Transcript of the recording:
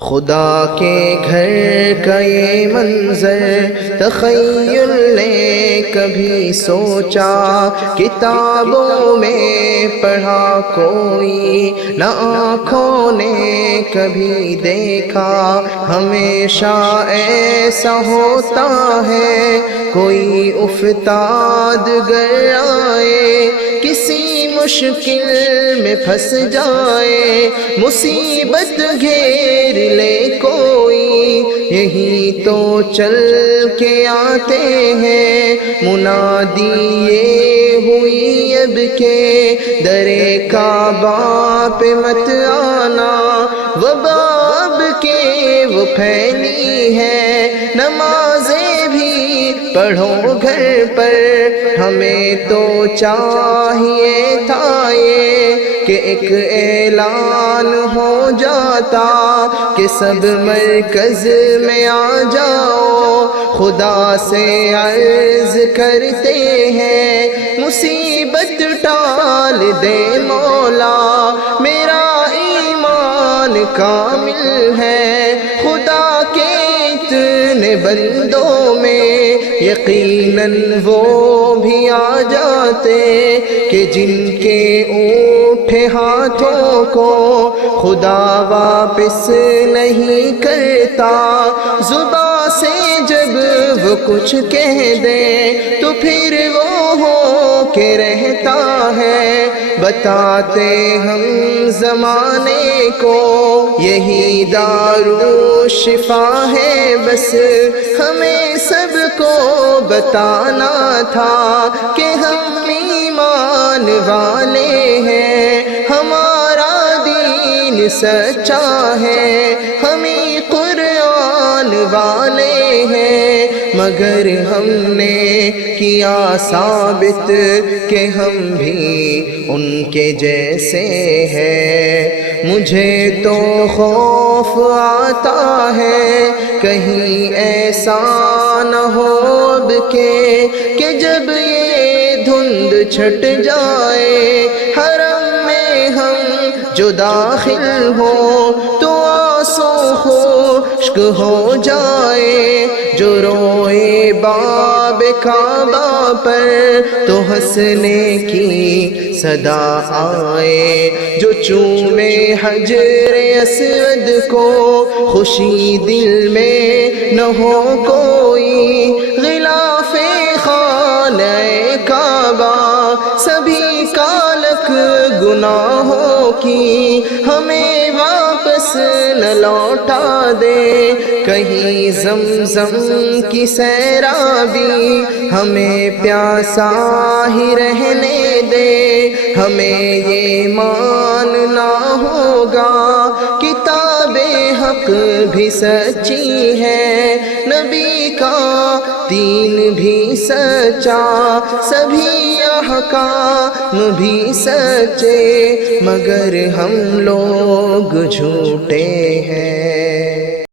خدا کے گھر کا یہ منظر تخیل نے کبھی سوچا، کتابوں میں پڑھا کوئی نہ آنکھوں نے کبھی دیکھا۔ ہمیشہ ایسا ہوتا ہے کوئی افتاد گر آئے، کسی مشکل میں پھنس جائے، مصیبت گھیر لے کوئی، یہی تو چل کے آتے ہیں۔ منادی یہ ہوئی اب کے در کعبہ پہ مت آنا، وبا اب کے وہ پھیلی ہے، نمازیں بھی پڑھو گھر پر۔ ہمیں تو چاہیے تھا یہ کہ ایک اعلان ہو جاتا کہ سب مرکز میں آ جاؤ، خدا سے عرض کرتے ہیں مصیبت ٹال دے مولا۔ میرا ایمان کامل ہے، خدا کے اتنے بندوں میں یقیناً وہ بھی آ جاتے کہ جن کے اونٹے ہاتھوں کو خدا واپس نہیں کرتا۔ زباں سے جب وہ کچھ کہہ دے تو پھر وہ ہو کے رہتا ہے۔ بتاتے ہم زمانے کو یہی دارو شفا ہے، بس ہمیں سب کو بتانا تھا کہ ہم ایمان والے ہیں، ہمارا دین سچا ہے، ہمیں قرآن والے ہیں۔ مگر ہم نے کیا ثابت کہ ہم بھی ان کے جیسے ہیں۔ مجھے تو خوف آتا ہے کہیں ایسا نہ ہو اب کہ جب یہ دھند چھٹ جائے، حرم میں ہم جو داخل ہوں تو آنسو خشک ہو جائے۔ جو روئے باب کعبہ پر تو ہنسنے کی صدا آئے، جو چومے حجر اسود کو خوشی دل میں نہ ہو کوئی۔ غلاف خانہ کعبہ سبھی کالک گناہوں کی ہمیں واپس نہ لوٹا دے۔ کہیں زمزم کی سیرابی ہمیں پیاسا ہی رہنے دے۔ ہمیں یہ ماننا ہوگا کتاب حق بھی سچی ہے، نبی کا دین بھی سچا، سبھی احکام بھی سچے، مگر ہم لوگ جھوٹے ہیں۔